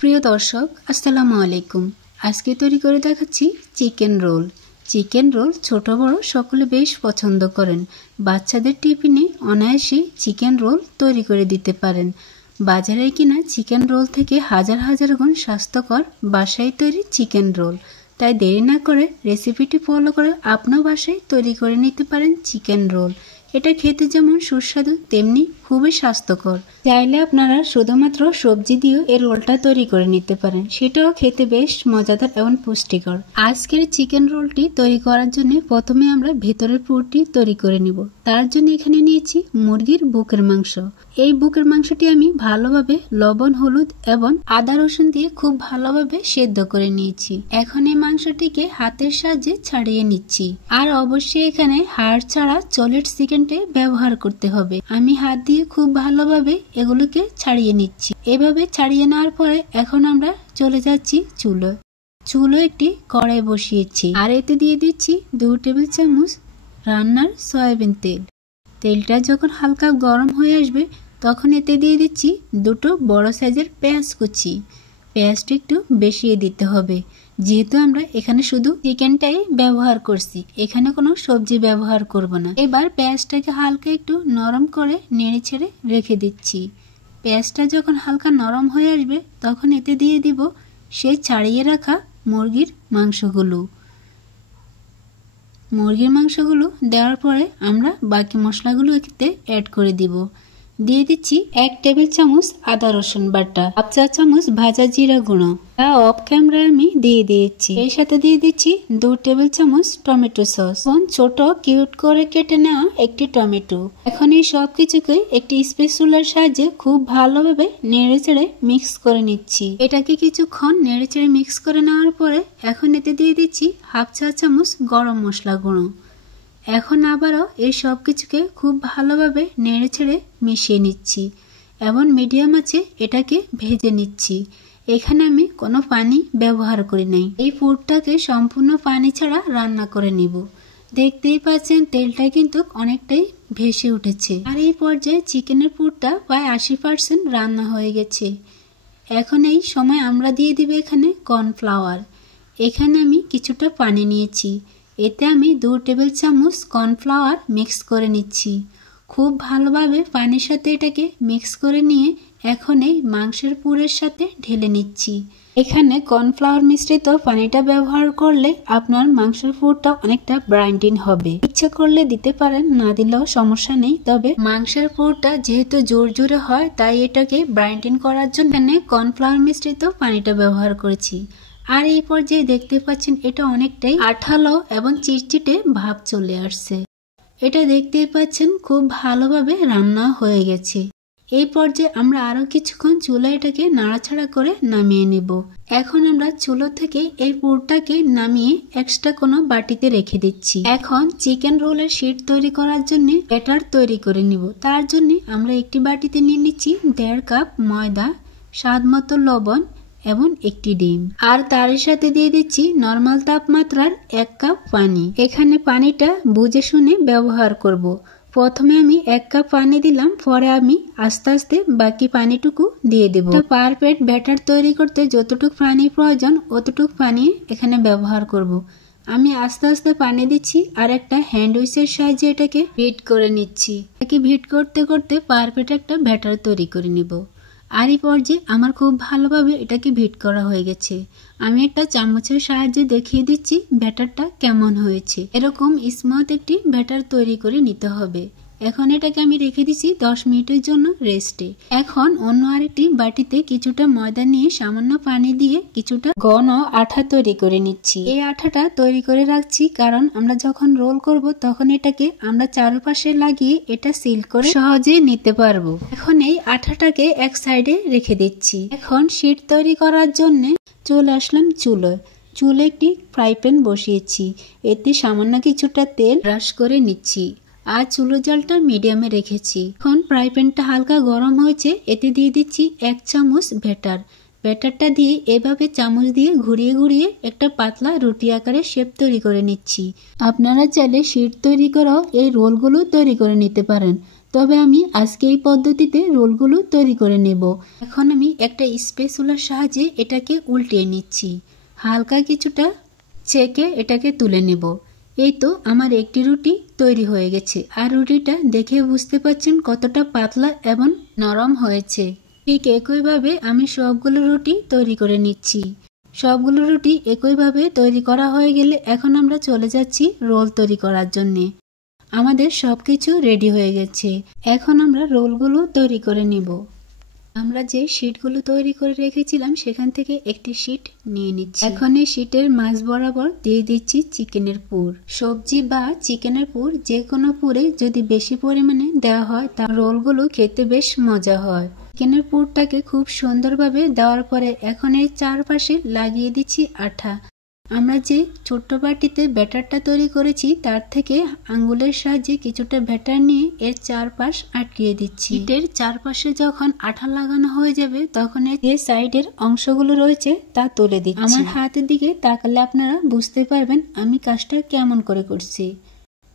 প্রিয় দর্শক আসসালামু আলাইকুম। আজকে তৈরি করে দেখাচ্ছি চিকেন রোল। চিকেন রোল ছোট বড় সকলে বেশ পছন্দ করেন। বাচ্চাদের টিফিনে অনায়াসে চিকেন রোল তৈরি করে দিতে পারেন। বাজারে কিনা চিকেন রোল থেকে হাজার হাজার গুণ স্বাস্থ্যকর বাসায় তৈরি চিকেন রোল। তাই দেরি না করে রেসিপিটি ফলো করে আপনার বাসায় তৈরি করে নিতে পারেন চিকেন রোল। এটা খেতে যেমন সুস্বাদু তেমনি খুবই স্বাস্থ্যকর। চাইলে আপনারা শুধুমাত্র সবজি দিয়েও এই রোলটা তৈরি করে নিতে পারেন, সেটাও খেতে বেশ মজাদার এবং পুষ্টিকর। আজকের চিকেন রোলটি তৈরি করার জন্য প্রথমে আমরা ভেতরের পুরটি তৈরি করে নিব। তার জন্য এখানে নিয়েছি মুরগির বুকের মাংস। এই বুকের মাংসটি আমি ভালোভাবে লবণ, হলুদ এবং আদা রসুন দিয়ে খুব ভালোভাবে সেদ্ধ করে নিয়েছি। এখন এই মাংসটিকে হাতের সাহায্যে ছাড়িয়ে নিচ্ছি। আর অবশ্যই এখানে হাড় ছাড়া চলেট চিকেনটি ব্যবহার করতে হবে। আমি হাত দিয়ে খুব ভালোভাবে এগুলোকে ছাড়িয়ে নিচ্ছি। এভাবে ছাড়িয়ে নেওয়ার পরে এখন আমরা চলে যাচ্ছি চুলো একটি কড়াই বসিয়েছি আর এতে দিয়ে দিচ্ছি 2 টেবিল চামচ রান্নার সয়াবিন তেল। তেলটা যখন হালকা গরম হয়ে আসবে তখন এতে দিয়ে দিচ্ছি 2 বড় সাইজের পেঁয়াজ কুচি। পেঁয়াজটা একটু বেশি দিতে হবে, যেহেতু আমরা এখানে শুধু চিকেনটাই ব্যবহার করছি, এখানে কোনো সবজি ব্যবহার করব না। এবার পেঁয়াজটাকে হালকা একটু নরম করে নেড়ে ছেড়ে রেখে দিচ্ছি। পেঁয়াজটা যখন হালকা নরম হয়ে আসবে তখন এতে দিয়ে দিব সেই ছাড়িয়ে রাখা মুরগির মাংসগুলো দেওয়ার পরে আমরা বাকি মশলাগুলো এতে অ্যাড করে দিব। দিয়ে দিচ্ছি 1 টেবিল চামচ আদা রসুন বাটা, 1 চা চামচ ভাজা জিরা গুঁড়ো, তা অফ ক্যামেরায় আমি দিয়ে দিয়েছি। এর সাথে দিয়ে দিচ্ছি 2 টেবিল চামচ টমেটো সস, ছোট কিউট করে কেটে নেওয়া একটি টমেটো। এখন এই সব কিছুকে একটি স্প্যাচুলার সাহায্যে খুব ভালোভাবে নেড়ে চেড়ে মিক্স করে নিচ্ছি। এটাকে কিছুক্ষণ নেড়ে চেড়ে মিক্স করে নেওয়ার পরে এখন এতে দিয়ে দিচ্ছি 1/2 চা চামচ গরম মশলা গুঁড়ো। এখন আবারও এই সব কিছুকে খুব ভালোভাবে নেড়ে ছেড়ে মিশিয়ে নিচ্ছি এবং মিডিয়াম আঁচে এটাকে ভেজে নিচ্ছি। এখানে আমি কোনো পানি ব্যবহার করি নাই। এই পুরটাকে সম্পূর্ণ পানি ছাড়া রান্না করে নিব। দেখতেই পাচ্ছেন তেলটা কিন্তু অনেকটাই ভেসে উঠেছে আর এই পর্যায়ে চিকেনের পুরটা প্রায় 80% রান্না হয়ে গেছে। এখন এই সময় আমরা দিয়ে দিব এখানে কর্নফ্লাওয়ার। এখানে আমি কিছুটা পানি নিয়েছি, এতে আমি 2 টেবিল চামচ কর্নফ্লাওয়ার মিক্স করে নিচ্ছি। খুব ভালোভাবে পানির সাথে এটাকে মিক্স করে নিয়ে এখন এই মাংসের পুরের সাথে ঢেলে নিচ্ছি। এখানে কর্নফ্লাওয়ার মিশ্রিত পানিটা ব্যবহার করলে আপনার মাংসের পুরটা অনেকটা ব্রাইন্ডিং হবে। ইচ্ছে করলে দিতে পারেন, না দিলেও সমস্যা নেই। তবে মাংসের পুরটা যেহেতু জোর জোরে হয় তাই এটাকে ব্রাইন্ডিং করার জন্য কর্নফ্লাওয়ার মিশ্রিত পানিটা ব্যবহার করেছি। আর এই পর্যায়ে দেখতে পাচ্ছেন এটা অনেকটাই আঠালো এবং চিটচিটে ভাব চলে আসছে। এটা দেখতে পাচ্ছেন খুব ভালোভাবে রান্না হয়ে গেছে। এই পর্যায়ে আমরা আরো কিছুক্ষণ চুলা এটাকে নাড়াচাড়া করে নামিয়ে নেব। এখন আমরা চুলো থেকে এই পুরটাকে নামিয়ে এক্সট্রা কোনো বাটিতে রেখে দিচ্ছি। এখন চিকেন রোলের শীট তৈরি করার জন্য ব্যাটার তৈরি করে নিব। তার জন্য আমরা একটি বাটিতে নিয়ে নিচ্ছি 1.5 কাপ ময়দা, স্বাদ মতো লবণ এবং একটি ডিম। আর তার সাথে দিয়ে দিচ্ছি নরমাল তাপমাত্রার 1 কাপ পানি। এখানে পানিটা বুঝে শুনে ব্যবহার করব। প্রথমে আমি 1 কাপ পানি দিলাম, পরে আমি আস্তে আস্তে বাকি পানিটুকু দিয়ে দেব। পারফেক্ট ব্যাটার তৈরি করতে যতটুকু পানি প্রয়োজন অতটুকু পানি এখানে ব্যবহার করব। আমি আস্তে আস্তে পানি দিচ্ছি আর একটা হ্যান্ড উইচের সাহায্যে এটাকে বিট করে নিচ্ছি। এটাকে বিট করতে করতে পারফেক্ট একটা ব্যাটার তৈরি করে নিব। আর এই পর্যায়ে আমার খুব ভালোভাবে এটাকে বিট করা হয়ে গেছে। আমি একটা চামচের সাহায্যে দেখিয়ে দিচ্ছি ব্যাটারটা কেমন হয়েছে। এরকম স্মুথ একটি ব্যাটার তৈরি করে নিতে হবে। এখন এটাকে আমি রেখে দিচ্ছি 10 মিনিটের জন্য রেস্টে। এখন অন্য আরেকটি বাটিতে কিছুটা ময়দা নিয়ে সামান্য পানি দিয়ে কিছুটা ঘন আঠা তৈরি করে নিচ্ছি। এই আঠাটা তৈরি করে রাখছি কারণ আমরা যখন রোল করব তখন এটাকে আমরা চারপাশে লাগিয়ে এটা সিল করে সহজে নিতে পারবো। এখন এই আঠাটাকে এক সাইডে রেখে দিচ্ছি। এখন শীট তৈরি করার জন্য চলে আসলাম চুলে একটি ফ্রাই প্যান বসিয়েছি। এতে সামান্য কিছুটা তেল ব্রাশ করে নিচ্ছি আর চুলোর জালটা মিডিয়ামে রেখেছি। এখন ফ্রাই প্যানটা হালকা গরম হয়েছে, এতে দিয়ে দিচ্ছি 1 চামচ ব্যাটারটা দিয়ে এভাবে চামচ দিয়ে ঘুরিয়ে ঘুরিয়ে একটা পাতলা রুটি আকারে শেপ তৈরি করে নিচ্ছি। আপনারা চাইলে শীট তৈরি করাও এই রোলগুলো তৈরি করে নিতে পারেন। তবে আমি আজকে এই পদ্ধতিতে রোলগুলো তৈরি করে নেব। এখন আমি একটা স্প্যাচুলার সাহায্যে এটাকে উল্টিয়ে নিচ্ছি, হালকা কিছুটা ছেঁকে এটাকে তুলে নেব। এই তো আমার একটি রুটি তৈরি হয়ে গেছে, আর রুটিটা দেখে বুঝতে পারছেন কতটা পাতলা এবং নরম হয়েছে। ঠিক একইভাবে আমি সবগুলো রুটি তৈরি করে নিচ্ছি। সবগুলো রুটি একইভাবে তৈরি করা হয়ে গেলে এখন আমরা চলে যাচ্ছি রোল তৈরি করার জন্যে। আমাদের সবকিছু রেডি হয়ে গেছে, এখন আমরা রোলগুলো তৈরি করে নিব। আমরা যে শীটগুলো তৈরি করে রেখেছিলাম সেখান থেকে একটি শীট নিয়ে নিচ্ছি। এখন এই শীটের মাঝ বরাবর দিয়ে দিচ্ছি চিকেনের পুর। সবজি বা চিকেনের পুর যে কোনো পুরে যদি বেশি পরিমাণে দেওয়া হয় তা রোলগুলো খেতে বেশ মজা হয়। চিকেনের পুরটাকে খুব সুন্দরভাবে দেওয়ার পরে এখন এর চারপাশে লাগিয়ে দিচ্ছি আঠা। আমরা যে ছোট্ট বাটিতে ব্যাটারটা তৈরি করেছি তার থেকে আঙ্গুলের সাহায্যে কিছুটা ব্যাটার নিয়ে এর চারপাশ আটকিয়ে দিচ্ছি। এর চারপাশে যখন আঠা লাগানো হয়ে যাবে তখন এর যে সাইডের অংশগুলো রয়েছে তা তুলে দিচ্ছি। আমার হাতের দিকে তাকালে আপনারা বুঝতে পারবেন আমি কাজটা কেমন করে করছি।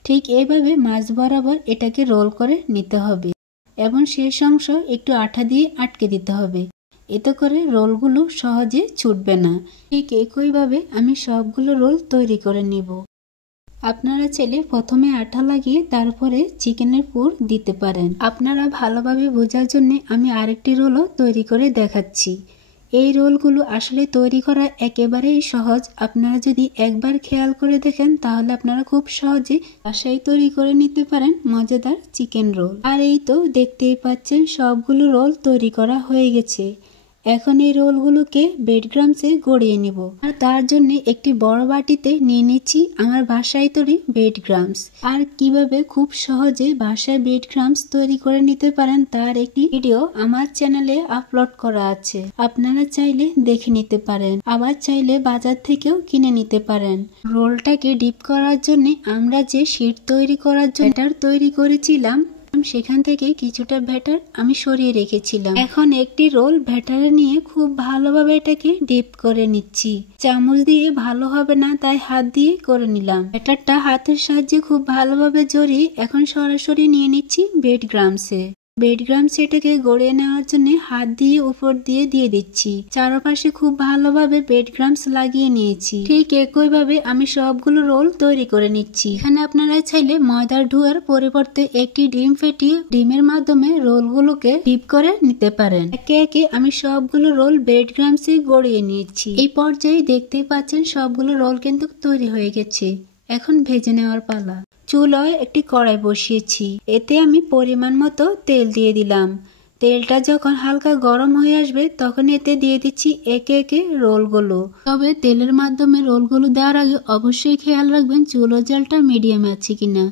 ঠিক এইভাবে মাঝ বরাবর এটাকে রোল করে নিতে হবে এবং শেষ অংশ একটু আঠা দিয়ে আটকে দিতে হবে, এতে করে রোলগুলো সহজে ছুটবে না। ঠিক একইভাবে আমি সবগুলো রোল তৈরি করে নিব। আপনারা চাইলে প্রথমে আঠা লাগিয়ে তারপরে চিকেনের পুর দিতে পারেন। আপনারা ভালোভাবে বোঝার জন্য আমি আরেকটি রোলও তৈরি করে দেখাচ্ছি। এই রোলগুলো আসলে তৈরি করা একেবারেই সহজ। আপনারা যদি একবার খেয়াল করে দেখেন তাহলে আপনারা খুব সহজে বাসায় তৈরি করে নিতে পারেন মজাদার চিকেন রোল। আর এই তো দেখতেই পাচ্ছেন সবগুলো রোল তৈরি করা হয়ে গেছে। এখন এই রোলগুলোকে ব্রেড ক্রাম্বসে গড়িয়ে নিব। আর তার জন্য একটি বড় বাটিতে নিয়ে নিচ্ছি আমার বাসায় তৈরি ব্রেড ক্রাম্বস। আর কিভাবে খুব সহজে বাসায় ব্রেড ক্রাম্বস তৈরি করে নিতে পারেন তার একটি ভিডিও আমার চ্যানেলে আপলোড করা আছে, আপনারা চাইলে দেখে নিতে পারেন, আবার চাইলে বাজার থেকেও কিনে নিতে পারেন। রোলটাকে ডিপ করার জন্য আমরা যে শীট তৈরি করার জন্য ব্যাটার তৈরি করেছিলাম সেখান থেকে কিছুটা ব্যাটার আমি সরিয়ে রেখেছিলাম। এখন একটি রোল ব্যাটারে নিয়ে খুব ভালোভাবে এটাকে ডিপ করে নিচ্ছি। চামচ দিয়ে ভালো হবে না তাই হাত দিয়ে করে নিলাম। ব্যাটারটা হাতের সাহায্যে খুব ভালোভাবে জড়িয়ে এখন সরাসরি নিয়ে নিচ্ছি ব্রেড ক্রাম্বসে। ব্রেড ক্রাম্বস এটাকে গড়িয়ে নেওয়ার জন্য হাত দিয়ে উপর দিয়ে দিচ্ছি। চারপাশে খুব ভালোভাবে ব্রেড ক্রাম্বস লাগিয়ে নিয়েছি। ঠিক একইভাবে আমি সবগুলো রোল তৈরি করে নিচ্ছি। এখানে আপনারা চাইলে ময়দার ডুয়ার পরিবর্তে একটি ডিম ফেটিয়ে ডিমের মাধ্যমে রোলগুলোকে ডিপ করে নিতে পারেন। একে একে আমি সবগুলো রোল ব্রেড ক্রাম্বসে গড়িয়ে নিয়েছি। এই পর্যায়ে দেখতেই পাচ্ছেন সবগুলো রোল কিন্তু তৈরি হয়ে গেছে। এখন ভেজে নেওয়ার পালা। চুলায় একটি কড়াই বসিয়েছি, এতে আমি পরিমাণ মতো তেল দিয়ে দিলাম। তেলটা যখন হালকা গরম হয়ে আসবে তখন এতে দিয়ে দিচ্ছি একে একে রোলগুলো। তবে তেলের মাধ্যমে রোলগুলো দেওয়ার আগে অবশ্যই খেয়াল রাখবেন চুলোর জালটা মিডিয়ামে আছে কিনা।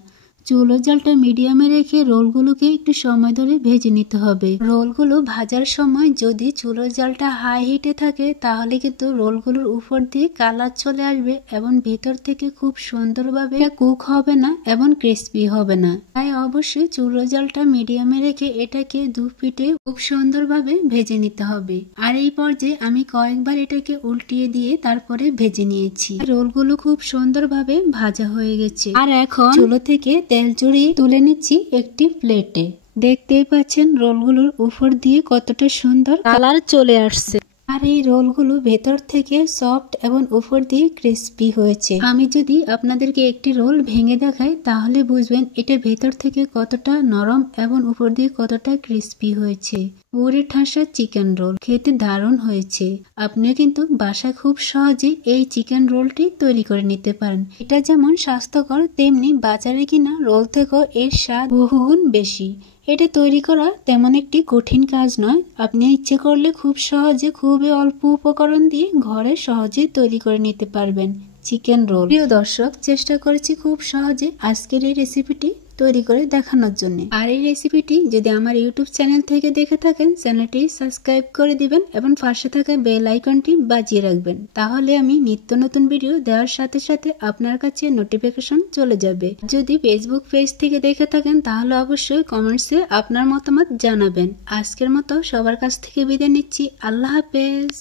চুলোর জালটা মিডিয়ামে রেখে রোলগুলোকে একটু সময় ধরে ভেজে নিতে হবে। রোলগুলো ভাজার সময় যদি চুলোর জালটা হাই হিটে থাকে তাহলে কিন্তু রোলগুলোর উপর দিয়ে কালার চলে আসবে এবং ভেতর থেকে খুব সুন্দরভাবে কুক হবে না এবং ক্রিস্পি হবে না। তাই অবশ্যই চুলোর জালটা মিডিয়ামে রেখে এটাকে দু পিঠে খুব সুন্দরভাবে ভেজে নিতে হবে। আর এই পর্যায়ে আমি কয়েকবার এটাকে উল্টিয়ে দিয়ে তারপরে ভেজে নিয়েছি। রোলগুলো খুব সুন্দরভাবে ভাজা হয়ে গেছে। আর এখন চুলো থেকে তেল ঝরিয়ে তুলে নিচ্ছি একটি প্লেটে। দেখতেই পাচ্ছেন রোলগুলোর উপর দিয়ে কতটা সুন্দর কালার চলে আসছে। আর এই রোলগুলো ভেতর থেকে সফট এবং উপর দিয়ে ক্রিস্পি হয়েছে। আমি যদি আপনাদেরকে একটি রোল ভেঙে দেখাই তাহলে বুঝবেন এটা ভেতর থেকে কতটা নরম এবং উপর দিয়ে কতটা ক্রিস্পি হয়েছে। পুরে ঠাসা চিকেন রোল খেতে দারুণ হয়েছে। আপনিও কিন্তু বাসায় খুব সহজে এই চিকেন রোলটি তৈরি করে নিতে পারেন। এটা যেমন স্বাস্থ্যকর তেমনি বাজারে কিনা রোল থেকেও এর স্বাদ বহুগুণ বেশি। এটা তৈরি করা তেমন একটি কঠিন কাজ নয়। আপনি ইচ্ছে করলে খুব সহজে খুবই অল্প উপকরণ দিয়ে ঘরে সহজে তৈরি করে নিতে পারবেন চিকেন রোল। প্রিয় দর্শক, চেষ্টা করেছি খুব সহজে আজকের এই রেসিপিটি তৈরি করে দেখানোর জন্য। আর এই রেসিপিটি যদি আমার ইউটিউব চ্যানেল থেকে দেখে থাকেন চ্যানেলটি সাবস্ক্রাইব করে দিবেন এবং পাশে থাকা বেল আইকনটি বাজিয়ে রাখবেন। তাহলে আমি নিত্য নতুন ভিডিও দেওয়ার সাথে সাথে আপনার কাছে নোটিফিকেশন চলে যাবে। যদি ফেসবুক পেজ থেকে দেখে থাকেন তাহলে অবশ্যই কমেন্টসে আপনার মতামত জানাবেন। আজকের মতো সবার কাছ থেকে বিদায় নিচ্ছি। আল্লাহ হাফেজ।